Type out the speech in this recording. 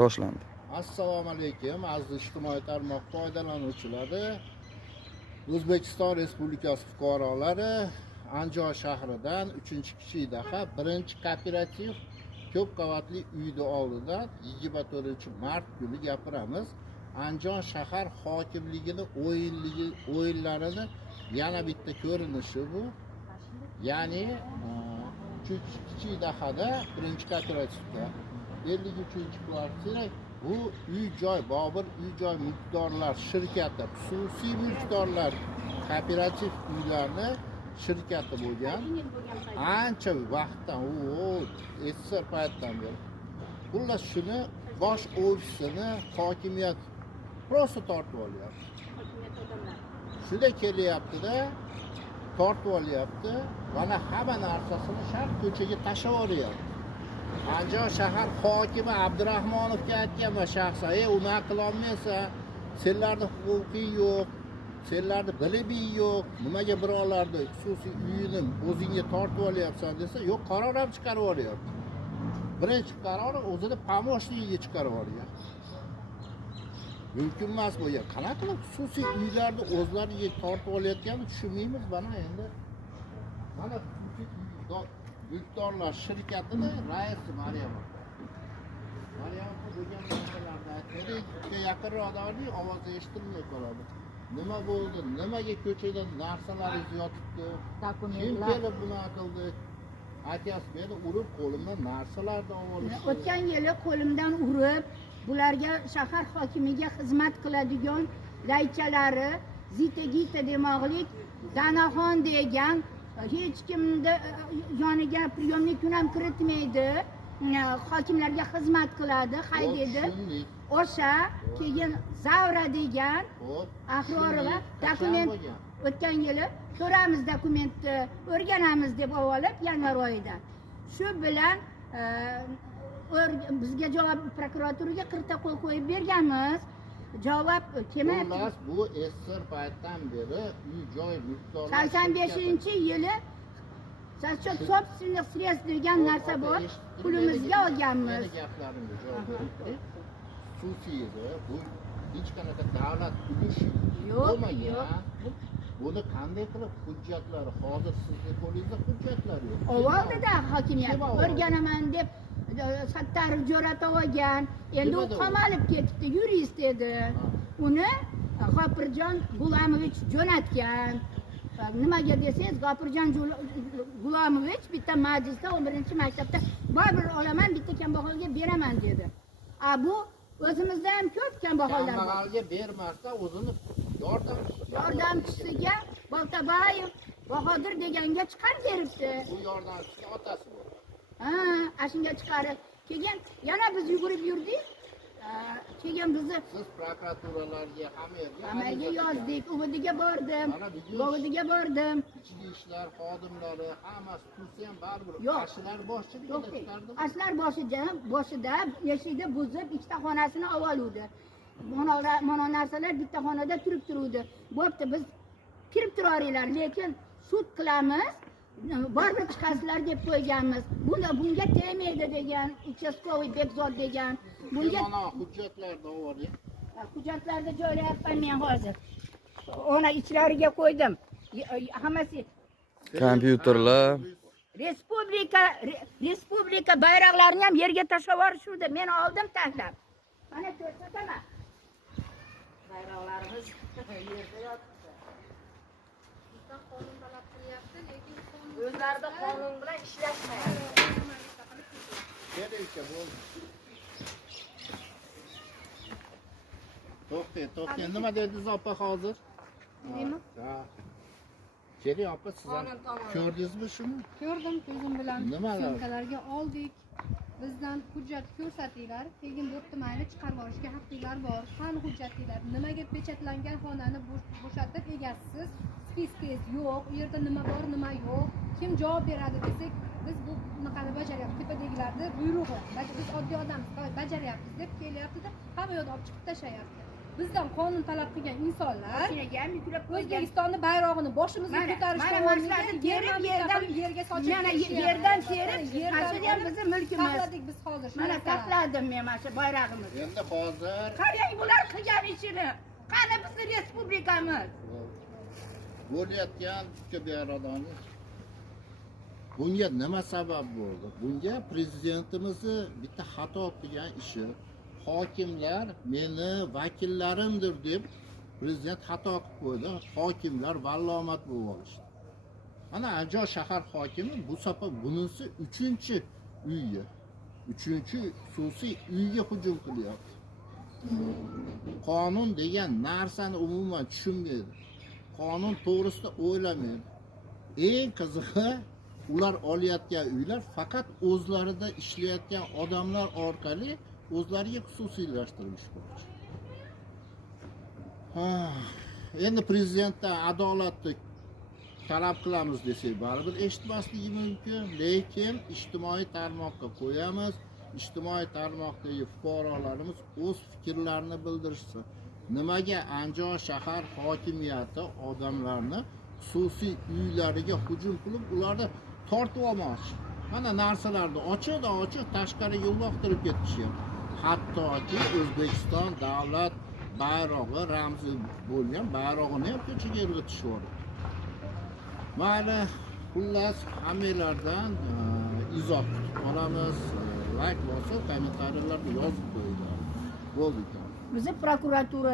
Boshlandi. Assalomu alaykum aziz ijtimoiy tarmoq foydalanuvchilari. O'zbekiston Respublikasi fuqarolari Andijon shahridan 3-kichikdaqa birinchi kooperativ ko'p qavatli uyni oldidan 24-mart kuni gapiramiz. Andijon shahar hokimligini o'yinlarini yana bitta ko'rinishi bu. Ya'ni 3-kichikdaqada birinchi kooperativda 53-kvartira bu uy-joy Bobur uy-joy mulkdorlar shirkati xususiy mulkdorlar kooperativ uylarni shirkati bo'lgan. Ancha vaqtdan SSR paytdan beri. Xullas shuni bosh ofisini hokimiyat prosta tortib olyapti. Shunday kelyapti-da, tortib olyapti. Mana hamma narsasini shart ko'chaga tashlab yuboryapti. Andijon shahar hokimi Abdurahmonovga aytganman shaxsan, unaqa qila olmaysan. Senlarda huquqiy yo'q, senlarda bilimi yo'q. Nimaga birovlarni xususiy uyini o'zingga tortib olyapsan desa, yo'q, qaror ham chiqarib olyapti. Birinchi qarori o'zini помощниgiga chiqarib olyapti. Mumkin emas bu. Qanaqa qilib xususiy uylarni o'zlariga tortib olayotganini tushunmaymiz. Mana endi mana mulkdorlar shirkatini raisi Maryam bo'lgan narsalarni aytdi. Yaqinroqdagi ovozi eshitilmay qoladi. Nima bo'ldi? Nimaga ko'chada narsalaringiz yotibdi? Kim kelib buni qildi? Aytyapsiz, meni urib qo'limdan narsalarni olishdi. O'tgan yili qo'limdan urib, bularga shahar hokimiga xizmat qiladigan laychalari Zita demoqlik Danaxon degan hech kimni yoniga priyomnikni ham kiritmaydi, hokimlarga xizmat qiladi, haydaydi. O'sha keyin Zavra degan Ahrorova dokument o'tgan yili ko'ramiz dokumentni, o'rganamiz deb olib yanvar oyida. Shu bilan bizga javob prokuraturaga qirta qo'l qo'yib berganmiz. Javob kelmayapti. Xullas bu SSR paytdan beri uy-joy mulkdorlar 85-yili Sachot собственных средств degan narsa bor. Pulimizga olganmiz. Meni gaplarimga javob berdi. Xususiyda bu hech qanaqa davlat ulushi bo'lmagan. Buni qanday qilib hujjatlari hozir sizning qo'lingizda hujjatlar yo'q. Ovoldida hokimiyat o'rganaman deb Sattarov jo'ratib olgan. Endi u qamalib ketibdi, yurist edi. Uni G'ofirjon G'ulamovich jo'natgan. Nimaga desangiz, G'ofirjon G'ulamovich bitta majlisda 11-maktabda baribir olaman, bitta kambag'alga beraman dedi. Bu o'zimizda ham ko'p kambag'allar bor. Kambag'alga bermasdan o'zini yordamchisiga Boltabayev Bahodir deganga chiqarib beribdi. Bu yordamchisi otasi bor. Shunga chiqarib. Keyin yana biz yugurib yurdik. Keyin bizni siz prokuraturalarga hammaga yozdik. Uvidiga bordim. Uvidiga bordim. Ichki ishlar xodimlari hammasi tursa ham baribir ashlar boshchiligida chiqardi. Ashlar boshida eshikni buzib, ikkita xonasini oluvdi. Mana narsalar bitta xonada turib turuvdi. Bo'pti, biz kirib turaveringlar, lekin sud qilamiz. Baribir chiqasizlar deb qo'yganmiz. Bunga tegmaydi degan uchastkoviy Bekzod degan. Bunga hujjatlarni ovoring. Hujjatlarni joylayapman men hozir. Ona ichlariga qo'ydim. Hammasi Kompyuterlar, respublika bayroqlarini ham yerga tashlab yuborishdi. Men oldim tashlab. Mana ko'rsataman. Bayroqlarimiz yerda yotibdi. Bizdan qonun talab qilyapti, lekin o'zlarida qonun bilan ishlashmayapti. Kerakcha bo'ldi. To'xtang. Nima dedingiz opa hozir? Nima? Keling opa, siz ham ko'rdingizmi shuni? Ko'rdim, ko'zim bilan. Nimalar? Sumkalarga oldik. Bizdan hujjat ko'rsatinglar. Keyin bo'pti, mayli chiqarib olishga haqqinglar bor. Qani hujjatinglar? Nimaga pechatlangan xonani bo'shatib egasiz? Speskangiz yo'q. U yerda nima bor, nima yo'q? Kim javob beradi desak, biz bu bunaqani bajaryapmiz. Tepadagilarni buyrug'i. Biz oddiy odammiz, bajaryapmiz deb kelyapti-da, hamma yoqni olib chiqib tashlayapti. bizdan qonun talab qilgan insonlar mashinaga ham yuklab qo'ygan. O'zbekistonni bayrog'ini boshimizga ko'tarishga mashlarni terib yerga sochib mana yerdan terib yerdan ham bizni mulkimiz. taxladik biz hozir. Mana taxladim men mana shu bayrog'imizni. Endi hozir Qarang bular qilgan ishini. Qani bizni respublikamiz? bo'layotgan birodarlar. Bunga nima sabab bo'ldi? Bunga prezidentimizni bitta xato qilgan ishi. Hokimlar meni vakillarimdir deb prezident xato qilib qo'ydi. Hokimlar vallomat bo'lib olishdi. Mana Andijon shahar hokimi bu safar bunisi 3-uyga, 3-xususiy uyga hujum qilyapti. Qonun degan narsani umuman tushunmaydi. Qonun to'g'risida o'ylamaydi. Eng qizig'i ular olayotgan uylar faqat o'zlarida ishlayotgan odamlar orqali o'zlariga xususiylashtirilmiş bo'lmoqchi. Endi prezidentdan adolatni talab qilamiz desak, baribir eshitmasligi mumkin, lekin ijtimoiy tarmoqqa qo'yamiz. Ijtimoiy tarmoqdagi fuqarolarimiz o'z fikrlarini bildirishsin. Nimaga Andijon shahar hokimiyati odamlarni xususiy uylariga hujum qilib, ularni tortib olmoqchi. Mana narsalarni ochiq tashqariga uloqtirib ketishyapti. Hattoki O'zbekiston davlat bayrog'i ramzi bo'lgan bayrog'ini ham ko'chaga irg'itishib yubordi. Mana xullas hammalardan izoh kutib qolamiz. Like bosib, kommentariyalarda yozib qo'yinglar. Bo'ldi. Bizni prokuratura